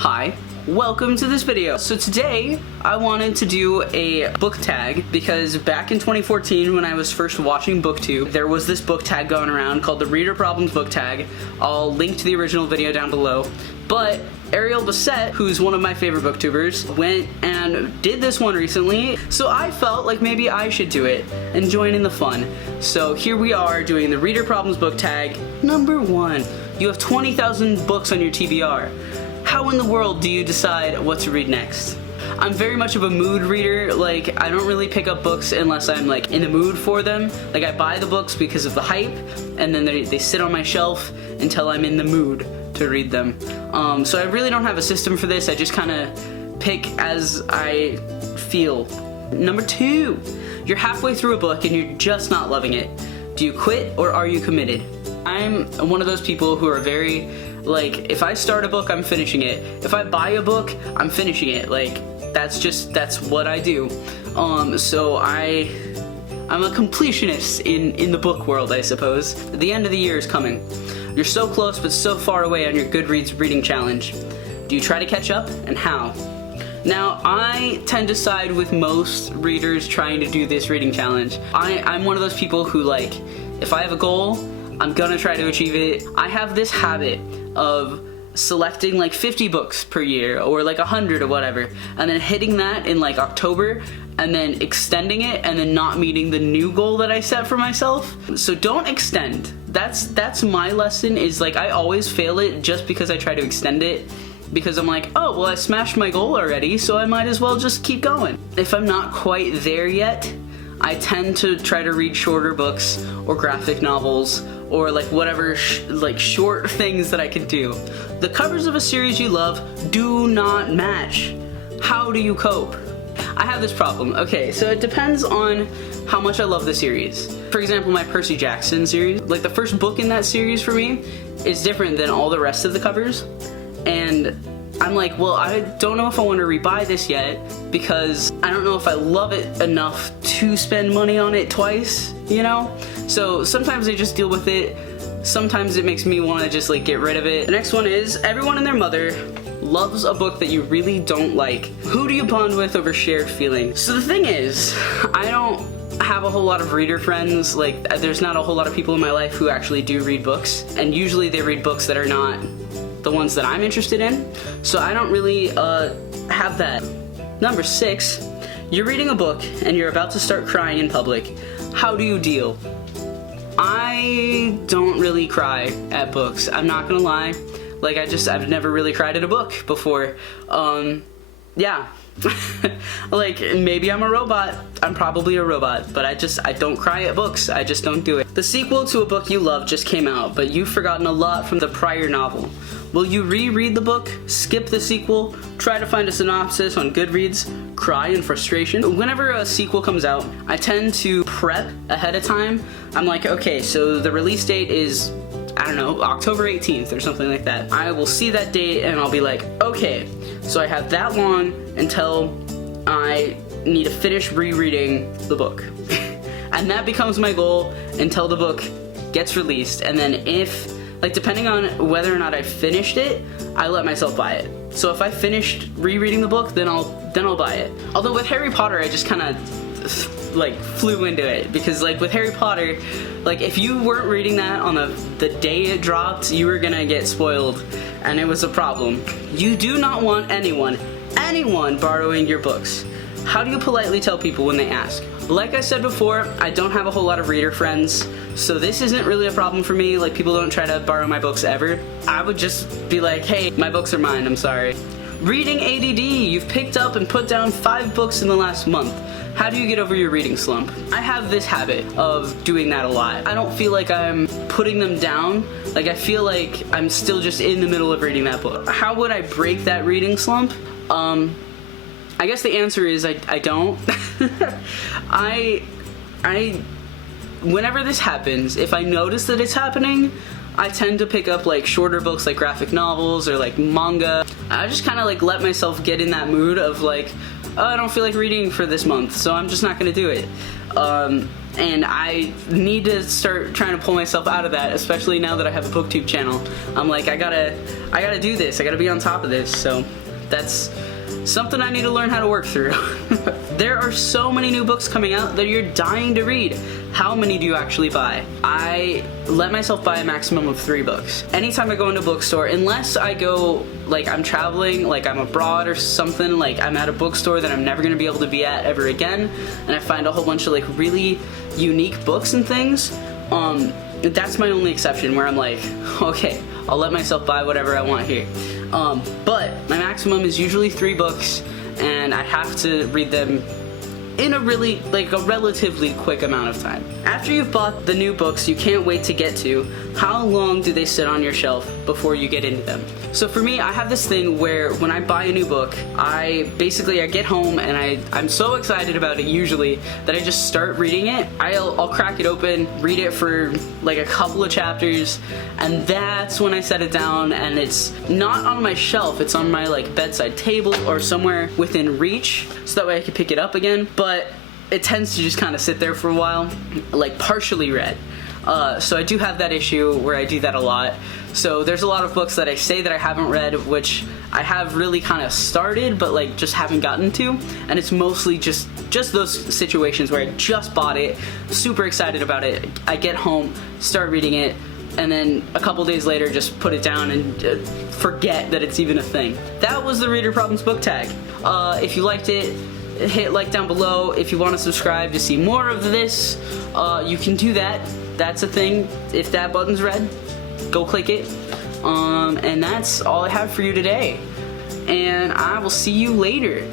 Hi, welcome to this video. So today I wanted to do a book tag because back in 2014 when I was first watching BookTube, there was this book tag going around called the Reader Problems book tag. I'll link to the original video down below. But Ariel Bassett, who's one of my favorite booktubers, went and did this one recently, so I felt like maybe I should do it and join in the fun. So here we are doing the Reader Problems book tag number 1. You have 20,000 books on your TBR. How in the world do you decide what to read next? I'm very much of a mood reader. Like, I don't really pick up books unless I'm like in the mood for them. Like, I buy the books because of the hype, and then they sit on my shelf until I'm in the mood to read them. So I really don't have a system for this. I just kind of pick as I feel. Number 2, you're halfway through a book and you're just not loving it. Do you quit or are you committed? I'm one of those people who are very, like, if I start a book, I'm finishing it. If I buy a book, I'm finishing it. Like, that's what I do. So I'm a completionist in the book world, I suppose. The end of the year is coming. You're so close but so far away on your Goodreads reading challenge. Do you try to catch up, and how? Now, I tend to side with most readers trying to do this reading challenge. I'm one of those people who, like, if I have a goal, I'm gonna try to achieve it. I have this habit of selecting like 50 books per year or like 100 or whatever, and then hitting that in like October and then extending it and then not meeting the new goal that I set for myself. So don't extend. That's my lesson, is like I always fail it just because I try to extend it, because I'm like, oh, well, I smashed my goal already, so I might as well just keep going. If I'm not quite there yet, I tend to try to read shorter books or graphic novels or like whatever like short things that I can do. The covers of a series you love do not match. How do you cope? I have this problem. Okay, so it depends on how much I love the series. For example, my Percy Jackson series, like the first book in that series for me is different than all the rest of the covers. And I'm like, well, I don't know if I want to rebuy this yet because I don't know if I love it enough to spend money on it twice, you know? So sometimes I just deal with it. Sometimes it makes me want to just like get rid of it. The next one is, everyone and their mother loves a book that you really don't like. Who do you bond with over shared feelings? So the thing is, I don't have a whole lot of reader friends. Like, there's not a whole lot of people in my life who actually do read books, and usually they read books that are not the ones that I'm interested in, so I don't really have that. Number 6, you're reading a book and you're about to start crying in public. How do you deal? I don't really cry at books. I'm not gonna lie. Like, I've never really cried at a book before. Yeah. Like, maybe I'm a robot. I'm probably a robot, but I don't cry at books. I just don't do it. The sequel to a book you love just came out, but you've forgotten a lot from the prior novel. Will you reread the book, skip the sequel, try to find a synopsis on Goodreads, cry in frustration? Whenever a sequel comes out, I tend to prep ahead of time. I'm like, okay, so the release date is, I don't know, October 18th or something like that. I will see that date and I'll be like, okay, so I have that long until I need to finish rereading the book. And that becomes my goal until the book gets released. And then if, like, depending on whether or not I finished it, I let myself buy it. So if I finished rereading the book, then I'll buy it. Although with Harry Potter, I just kind of like flew into it, because like with Harry Potter, like if you weren't reading that on the day it dropped, you were gonna get spoiled, and it was a problem. You do not want anyone borrowing your books. How do you politely tell people when they ask? Like I said before, I don't have a whole lot of reader friends, so this isn't really a problem for me. Like, people don't try to borrow my books ever. I would just be like, hey, my books are mine, I'm sorry. Reading ADD, you've picked up and put down 5 books in the last month. How do you get over your reading slump? I have this habit of doing that a lot. I don't feel like I'm putting them down. Like, I feel like I'm still just in the middle of reading that book. How would I break that reading slump? I guess the answer is I don't. Whenever this happens, if I notice that it's happening, I tend to pick up like shorter books like graphic novels or like manga. I just kind of like let myself get in that mood of like, oh, I don't feel like reading for this month, so I'm just not gonna do it. And I need to start trying to pull myself out of that, especially now that I have a booktube channel. I'm like, I gotta do this. I gotta be on top of this. So that's something I need to learn how to work through. There are so many new books coming out that you're dying to read. How many do you actually buy? I let myself buy a maximum of 3 books. Anytime I go into a bookstore, unless I go, like I'm traveling, like I'm abroad or something, like I'm at a bookstore that I'm never gonna be able to be at ever again, and I find a whole bunch of like really unique books and things, that's my only exception where I'm like, okay, I'll let myself buy whatever I want here. But my maximum is usually 3 books, and I have to read them in a relatively quick amount of time. After you've bought the new books you can't wait to get to, how long do they sit on your shelf before you get into them? So for me, I have this thing where when I buy a new book, I get home and I'm so excited about it usually that I just start reading it. I'll crack it open, read it for like a couple of chapters, and that's when I set it down, and it's not on my shelf, it's on my like bedside table or somewhere within reach, so that way I can pick it up again. But it tends to just kind of sit there for a while, like partially read. So I do have that issue where I do that a lot. So there's a lot of books that I say that I haven't read, which I have really kind of started, but like just haven't gotten to. And it's mostly just those situations where I just bought it, super excited about it. I get home, start reading it, and then a couple days later just put it down and forget that it's even a thing. That was the Reader Problems book tag. If you liked it, hit like down below. If you want to subscribe to see more of this, you can do that. That's a thing. If that button's red, go click it. And that's all I have for you today. And I will see you later.